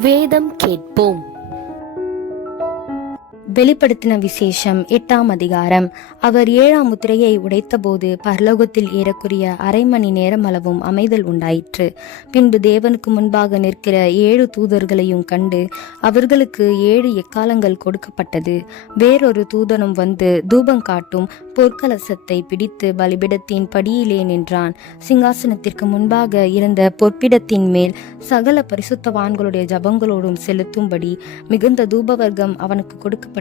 வேதம் கேட்போம். வெளிப்படுத்தின விசேஷம் எட்டாம் அதிகாரம். அவர் ஏழாம் முத்திரையை உடைத்தபோது பரலோகத்தில் ஏறக்குரிய அரை மணி நேரம் அளவும் அமைதல் உண்டாயிற்று. பின்பு தேவனுக்கு முன்பாக நிற்கிற ஏழு தூதர்களையும் கண்டு அவர்களுக்கு ஏழு எக்காலங்கள் கொடுக்கப்பட்டது. வேறொரு தூதனும் வந்து தூபம் காட்டும் பொற்கலசத்தை பிடித்து பலிபிடத்தின் படியிலே நின்றான். சிங்காசனத்திற்கு முன்பாக இருந்த பொற்பிடத்தின் மேல் சகல பரிசுத்தவான்களுடைய ஜபங்களோடும் செலுத்தும்படி மிகுந்த தூபவர்க்கம் அவனுக்கு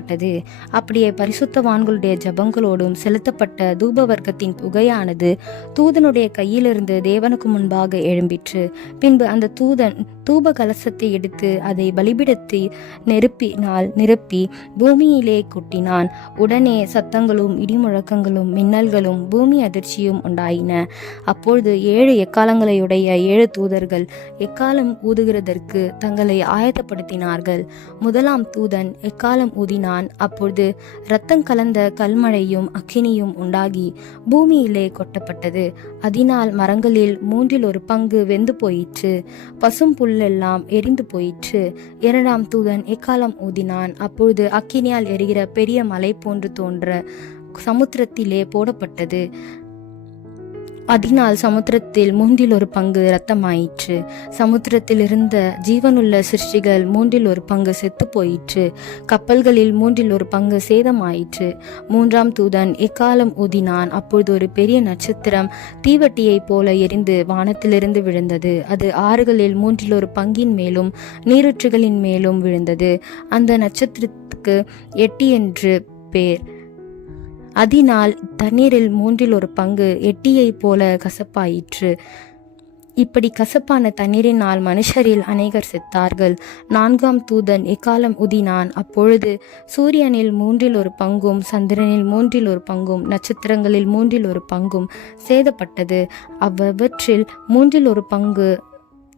செய்யப்பட்டது அப்படியே பரிசுத்தவான்களுடைய ஜபங்களோடும் செலுத்தப்பட்ட தூபவர்க்கத்தின் புகையானது தூதனுடைய கையிலிருந்து தேவனுக்கு முன்பாக எழும்பிற்று. பின்பு அந்த தூதன் தூப கலசத்தை எடுத்து அதை பலிபிடத்தை நெருப்பினால் நிரப்பி பூமியிலே கொட்டினான். உடனே சத்தங்களும் இடிமுழக்கங்களும் மின்னல்களும் பூமி அதிர்ச்சியும் உண்டாயின. அப்பொழுது ஏழு எக்காலங்களையுடைய ஏழு தூதர்கள் எக்காலம் ஊதுகிறதற்கு தங்களை ஆயத்தப்படுத்தினார்கள். முதலாம் தூதன் எக்காலம் நான் அப்பொழுது இரத்தம் கலந்த கல்மழையும் அக்கினியும் உண்டாகி பூமியிலே கொட்டப்பட்டது. அதனால் மரங்களில் மூன்றில் ஒரு பங்கு வெந்து போயிற்று. பசும் புல்லெல்லாம் எரிந்து போயிற்று. இரண்டாம் தூதன் எக்காலம் ஊதினான்? அப்பொழுது அக்கினியால் எரிகிற பெரிய மலை போன்று தோன்ற சமுத்திரத்திலே போடப்பட்டது. அதனால் சமுத்திரத்தில் மூன்றில் ஒரு பங்கு இரத்தமாயிற்று சமுத்திரத்தில் இருந்த ஜீவனுள்ள சிருஷ்டிகள் மூன்றில் ஒரு பங்கு செத்து போயிற்று கப்பல்களில் மூன்றில் ஒரு பங்கு சேதமாயிற்று மூன்றாம் தூதன் எக்காலம் ஊதினான் அப்பொழுது ஒரு பெரிய நட்சத்திரம் தீவட்டியைப் போல எரிந்து வானத்திலிருந்து விழுந்தது அது ஆறுகளில் மூன்றில் ஒரு பங்கின் மேலும் நீரூற்றுகளின் மேலும் விழுந்தது அந்த நட்சத்திரத்துக்கு எட்டி என்று பேர் அதனால் தண்ணீரில் மூன்றில் ஒரு பங்கு எட்டியைப் போல கசப்பாயிற்று. இப்படி கசப்பான தண்ணீரினால் மனுஷரில் அநேகர் செத்தார்கள். நான்காம் தூதன் எக்காலம் உதினான்? அப்பொழுது சூரியனில் மூன்றில் ஒரு பங்கும் சந்திரனில் மூன்றில் ஒரு பங்கும் நட்சத்திரங்களில் மூன்றில் ஒரு பங்கும் சேதப்பட்டது. அவ்வவற்றில் மூன்றில் ஒரு பங்கு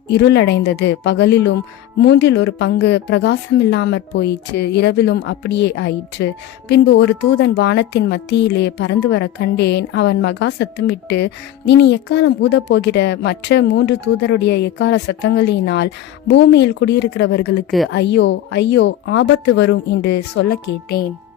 இருளடைந்தது. பகலிலும் மூன்றில் ஒரு பங்கு பிரகாசமில்லாமற் போயிற்று. இரவிலும் அப்படியே ஆயிற்று. பின்பு ஒரு தூதன் வானத்தின் மத்தியிலே பறந்து வர கண்டேன். அவன் மகா சத்தமிட்டு இனி எக்காலம் ஊதப்போகிற மற்ற மூன்று தூதருடைய எக்கால சத்தங்களினால் பூமியில் குடியிருக்கிறவர்களுக்கு ஐயோ ஐயோ ஆபத்து வரும் என்று சொல்ல கேட்டேன்.